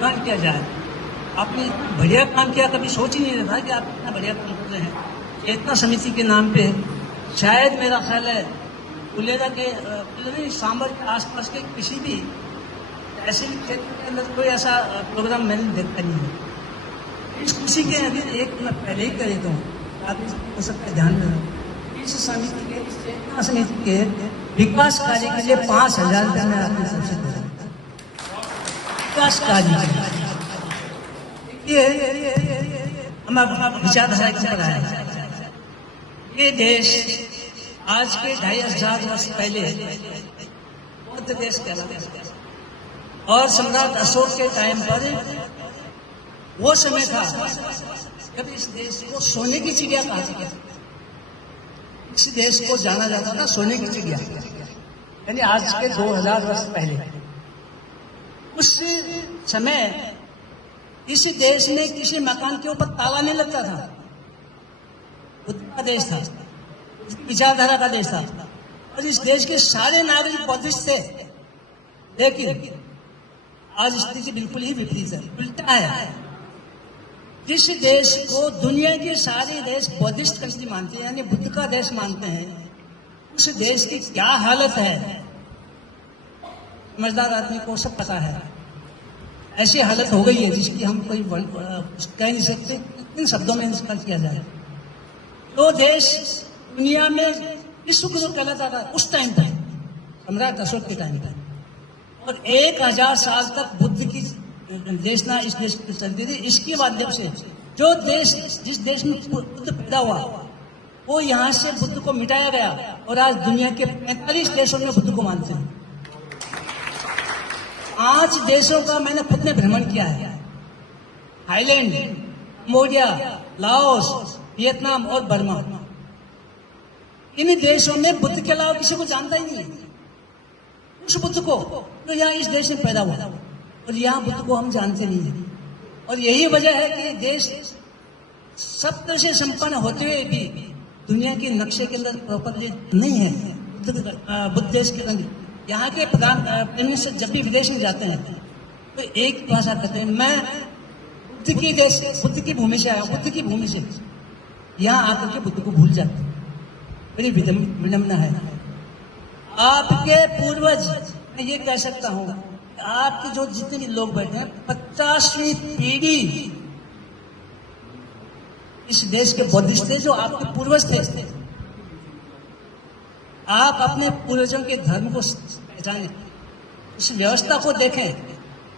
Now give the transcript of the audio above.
गुणगान किया जाए। आपने इतना बढ़िया काम किया, कभी सोच ही नहीं रहा था कि आप इतना बढ़िया काम कर रहे हैं। चेतना समिति के नाम पे शायद मेरा ख्याल है फुलेरा के सांबर के आसपास के किसी भी ऐसे क्षेत्र के अंदर कोई ऐसा प्रोग्राम मैंने देखा नहीं है। इस खुशी के अभी एक मैं पहले ही कह देता हूँ, आप इस सबका ध्यान में रखो। इस समिति के चेतना समिति के विकास कार्य के लिए 5,000 रुपया मैं आपके सबसे दे रहा हूँ। विकास कार्य ये हम विचारधारा के ऊपर आए। ये देश आज के 2,500 वर्ष पहले मध्य देश कहलाता था और सम्राट अशोक के टाइम पर वो समय था जब इस देश को सोने की चिड़िया कहा जाता था। इस देश को जाना जाता था सोने की चिड़िया, यानी आज के 2,000 वर्ष पहले। उस समय इस देश में किसी मकान के ऊपर ताला नहीं लगता था। बुद्ध का देश था, विचारधारा का देश था और इस देश के सारे नागरिक बौद्धिस्ट थे। लेकिन आज स्थिति बिल्कुल ही विपरीत है, उल्टा है। जिस देश को दुनिया के सारे देश बौद्धिस्ट कंट्री मानते हैं, यानी बुद्ध का देश मानते हैं, उस देश की क्या हालत है समझदार आदमी को सब पता है। ऐसी हालत हो गई है जिसकी हम कोई कह नहीं सकते, इन शब्दों में इसका किया जाए। तो देश दुनिया में विश्व गुरु कहलाता था उस टाइम तक, सम्राट अशोक के टाइम तक, और 1,000 साल तक बुद्ध की देशना इस देश की चलती थी। इसके माध्यम से जो देश, जिस देश में बुद्ध पैदा हुआ, वो यहाँ से बुद्ध को मिटाया गया और आज दुनिया के 45 देशों में बुद्ध को मानते हैं। 5 देशों का मैंने खुद ने भ्रमण किया है, थाईलैंड, कंबोडिया, लाओस, वियतनाम और बर्मा। इन देशों में बुद्ध के अलावा किसी को जानता ही नहीं। उस बुद्ध को तो यहाँ इस देश में पैदा हुआ और यहाँ बुद्ध को हम जानते नहीं हैं। और यही वजह है कि देश सब तरह से संपन्न होते हुए भी दुनिया के नक्शे के अंदर प्रॉपरली नहीं है बुद्ध देश के अंदर। यहाँ के प्रधान प्राइम मिनिस्टर जब भी विदेश में जाते हैं तो एक भाषा कहते हैं, मैं बुद्ध की भूमि से आया, बुद्ध की भूमि से। यहाँ आकर के बुद्ध को भूल जाते, बड़ी विडम्बना है। आपके पूर्वज, मैं ये कह सकता हूँ, आपके जो जितने भी लोग बैठे हैं, 50वीं पीढ़ी इस देश के बौद्धिस्ट थे, जो आपके पूर्वज थे। आप अपने पूर्वजों के धर्म को पहचानें, उस व्यवस्था को देखें।